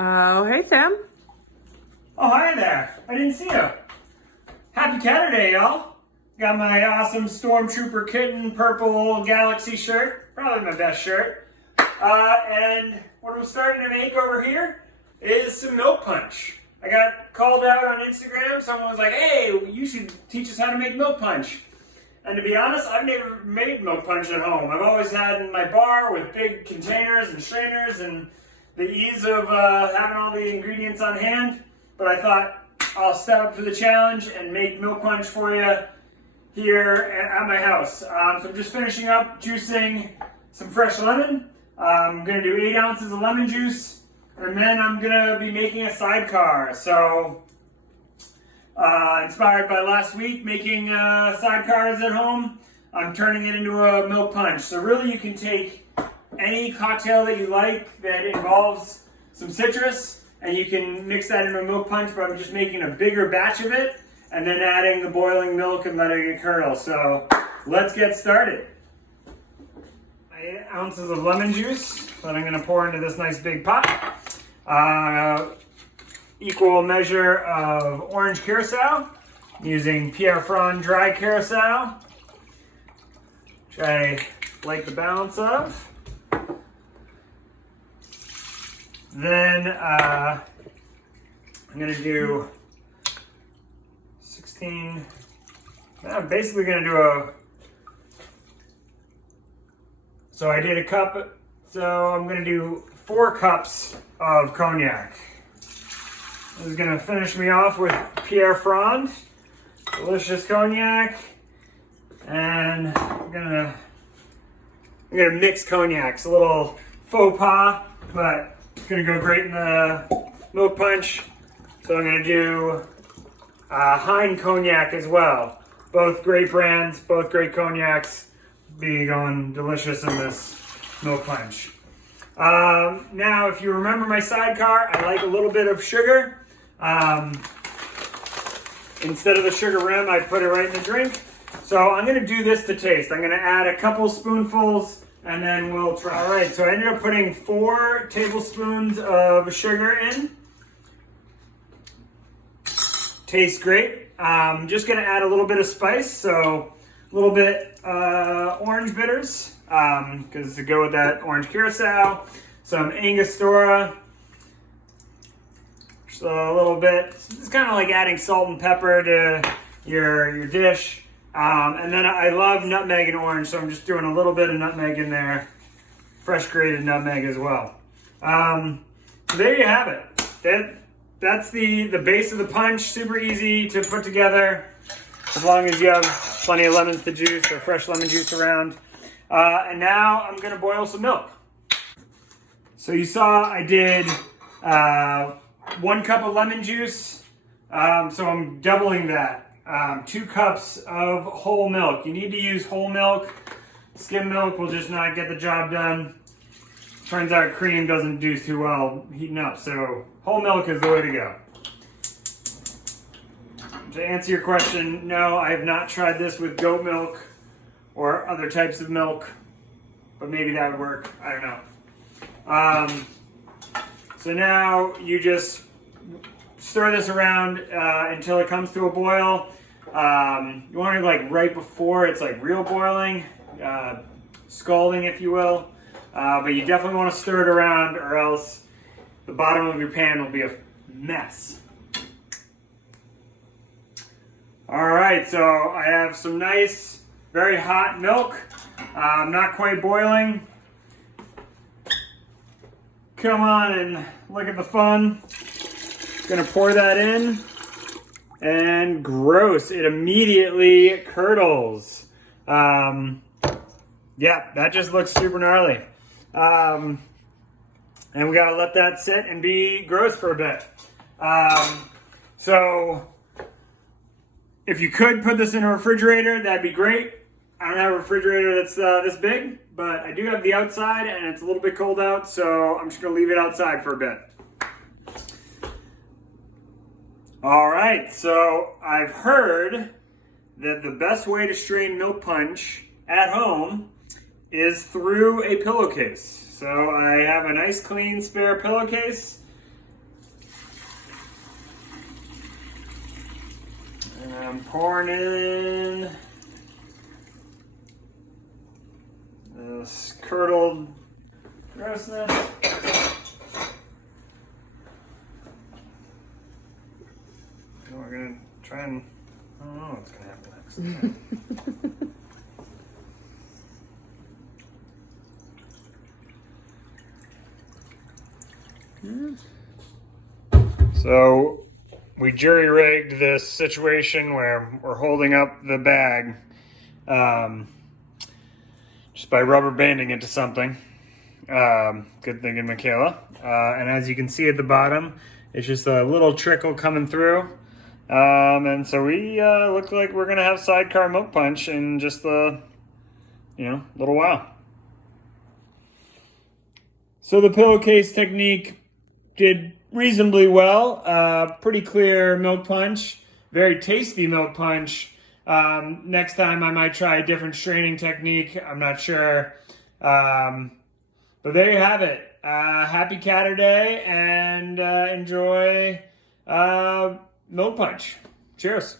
Oh, hey, Sam. Oh, hi there. I didn't see you. Happy Caturday, y'all. Got my awesome Stormtrooper Kitten purple Galaxy shirt. Probably my best shirt. And what I'm starting to make over here is some milk punch. I got called out on Instagram. Someone was like, hey, you should teach us how to make milk punch. And to be honest, I've never made milk punch at home. I've always had in my bar with big containers and strainers and the ease of having all the ingredients on hand. But I thought I'll step up to the challenge and make milk punch for you here at my house. So I'm just finishing up juicing some fresh lemon. I'm going to do 8 ounces of lemon juice. And then I'm going to be making a sidecar. So inspired by last week making sidecars at home, I'm turning it into a milk punch. So really you can take any cocktail that you like that involves some citrus and you can mix that into a milk punch, but I'm just making a bigger batch of it and then adding the boiling milk and letting it curdle. So let's get started. 8 ounces of lemon juice that I'm going to pour into this nice big pot. Equal measure of orange curacao, using Pierre Franc dry curacao, which I like the balance of. Then I'm going to do 16, I'm basically going to do so I did a cup, so I'm going to do 4 cups of cognac. This is going to finish me off with Pierre Franc, delicious cognac, and I'm gonna mix cognac. It's a little faux pas, but it's going to go great in the milk punch. So I'm going to do Hein Cognac as well. Both great brands, both great cognacs, be going delicious in this milk punch. Now, if you remember my sidecar, I like a little bit of sugar. Instead of the sugar rim, I put it right in the drink. So I'm going to do this to taste. I'm going to add a couple spoonfuls and then we'll try. All right, so I ended up putting 4 tablespoons of sugar in. Tastes great. I'm just going to add a little bit of spice, so a little bit orange bitters, because to go with that orange curacao, some Angostura, just a little bit. It's kind of like adding salt and pepper to your dish. And then I love nutmeg and orange, so I'm just doing a little bit of nutmeg in there, fresh grated nutmeg as well. So there you have it. That's the base of the punch. Super easy to put together, as long as you have plenty of lemons to juice or fresh lemon juice around. And now I'm going to boil some milk. So you saw I did 1 cup of lemon juice, so I'm doubling that. 2 cups of whole milk. You need to use whole milk. Skim milk will just not get the job done. Turns out cream doesn't do too well heating up, so whole milk is the way to go. To answer your question, no, I have not tried this with goat milk or other types of milk, but maybe that would work. I don't know. So now you just stir this around until it comes to a boil. You want it like right before it's like real boiling, scalding if you will. But you definitely want to stir it around or else the bottom of your pan will be a mess. Alright, so I have some nice, very hot milk. Not quite boiling. Come on and look at the fun. Gonna pour that in, and gross, it immediately curdles. Yeah, that just looks super gnarly. And we gotta let that sit and be gross for a bit. So if you could put this in a refrigerator, that'd be great. I don't have a refrigerator that's this big, but I do have the outside and it's a little bit cold out, so I'm just gonna leave it outside for a bit. All right, so I've heard that the best way to strain milk punch at home is through a pillowcase. So I have a nice clean spare pillowcase I'm pouring in this curdled grossness. And we're gonna try and, I don't know what's gonna happen next. So we jury-rigged this situation where we're holding up the bag just by rubber banding it to something. Good thinking, Michaela. And as you can see at the bottom, it's just a little trickle coming through. And so we look like we're gonna have sidecar milk punch in just a little while. So the pillowcase technique did reasonably well. Pretty clear milk punch, very tasty milk punch. Next time I might try a different straining technique. I'm not sure. But there you have it. Happy Caturday and enjoy milk punch. Cheers.